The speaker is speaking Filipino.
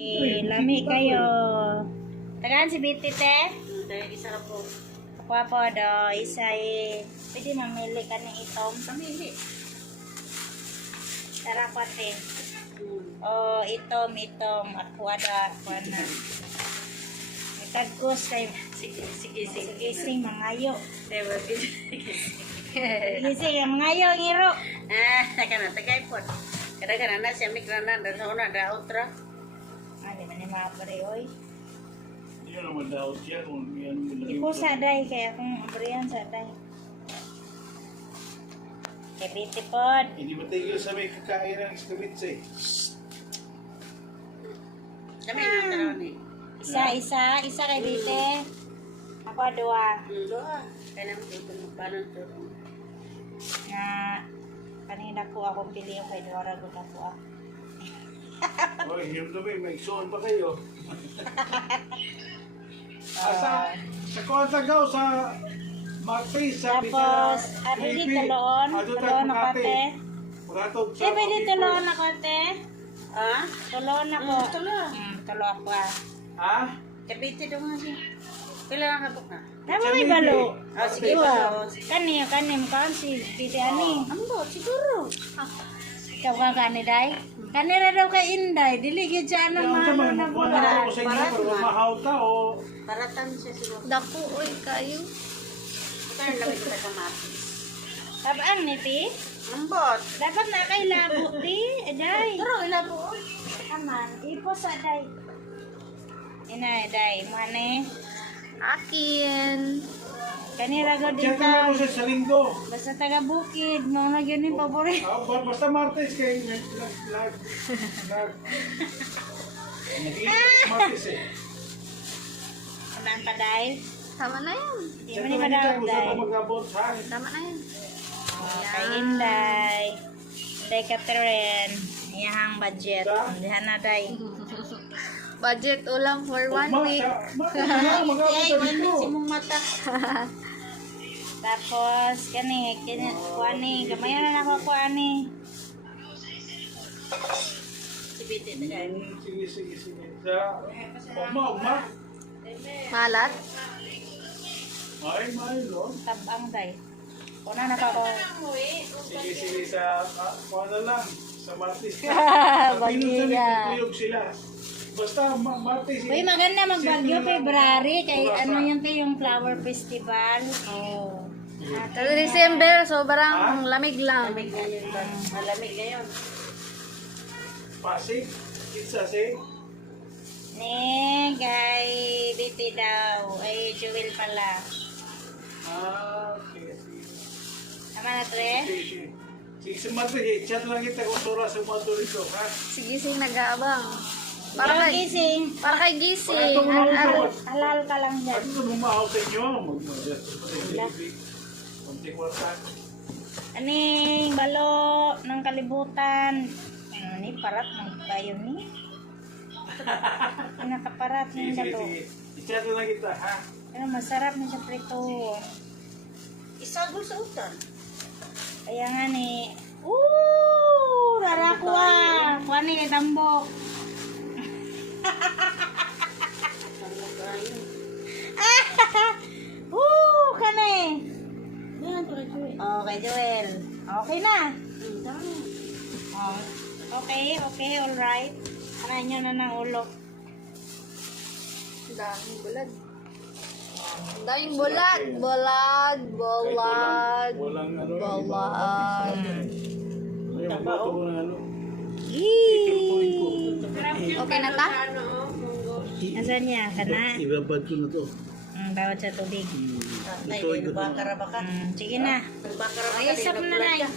Lami kayo. Tagaan si Biti, te? Dahil isa na po. Kuha po do, isa eh. Pwede mamili ka ng itom. Pamili. Tara ko, te. Oh, itom. Ako na. Itagkos kayo. Sige. Gising, mangayo. Diba? Gising, mangayo, ngiro. Teka na, tagay po. Kadang-kadang na siya mikranan. Dahil sa una, da otra. Ano man yung mga pare, oy. Yan naman daw siya kung yan mo lang. Ipo sa day, kaya kung abrihan sa day. Kay Biti pod. Hindi matigil sa may kakain ng skwits eh. Kami na taraw ni. Isa kay Biti. Ako dua. Doa. Kaya naman ito mo paano ito. Nga, kanina ko akong pili yung kay Dora ko na po. Hoy, yung dumi, may iksoon pa kayo. Sa Kuantagaw, sa Magpay, sa Tapos, ano di tuloon? Tuloon na kote. Pagkatog sa... Eh, pwede tuloon na kote. Ha? Tuloon ako. Tulo. Tuloon ako ah. Ha? Kapiti daw nga siya. Kailangan ka na. Tama may balo. Sige, Iwa. balo. Kanim, si Biti ani. Ambo, siguro. Ikaw ka kani, day? Kanira daw kay Inday. Diligid siya ng Kaya mga na ko bulan. sa inyo, pero mahaw ka o... Paratan siya siguro. Dako, oy, kayo. Ito yung lamig sa kamatis. Tabaan ni ti? Ambot. Dapat na kay labo, ti. Day. Pero ilabo. Aman, ipo sa day. Ina, day. Mane. Akin. Kanira ko Diyan dito. ka ako sa linggo. Basta taga bukid. Mga yun yung paborito. Basta Martes kay nag-iisip Martes eh. Saan pa, day? Tama na yan. Hindi Diyan mo ni ka madawag, lang day. usap mag-abot sa akin. Tama na yan. Kay Inday. Inday Catherine. Iyahang budget. Diyan na, day. Budget ulam for 1 week. Mag-abot sa linggo. Simong mata. Tapos, kuani. Gamayan na ako, kuani. Si Biti, tagay. Sige. Sa Ugma. Malat. Ay, no? Tabang, day. Kuna na ako. Sige, sa kuha na lang. Sa Martes ka. Bagiya. Tuyog sila. Basta Martes. Uy, maganda magbagyo February. Kay ano yun kayo, yung flower festival. Oh. Sa December, sobrang lamig lang. Malamig ngayon. Malamig ngayon. Pasig. Pizza sig. Ne, kay Biti daw. Ay, Jewel pala. Okay. Tama na, Tre? Sige, sa Martes. Chat lang kita kung sura sa mga turito. Ha? Si Gising nag-aabang. Para gising. Para kay Gising. Halal ka lang dyan. Ano ito bumahaw sa inyo? Konti kwarta. Aning balo ng kalibutan. Ano ni parat ng bayo ni? Nakaparat ng balo. Sige. I-chat lang kita, ha? Pero masarap na siya prito. Isagol sa utan. Kaya nga ni. Rarakwa. Kuha ni kay Tambok. Kanay. Yan, tuloy. Oh, kay Joel. Okay na. Dami. Oh. Okay, alright. Kanain nyo na ng ulo. Daming bulag. Daming bulag. Bulag. Walang ano. Bulag. Ay, magluto ko ng ano. Yee! Okay na ta? Nasaan niya? Kana? Ibabad ko na to. Bawat sa tubig. Ay, nagbakara ba ka? Sige na. Nagbakara ba ka? Ayos up na lang.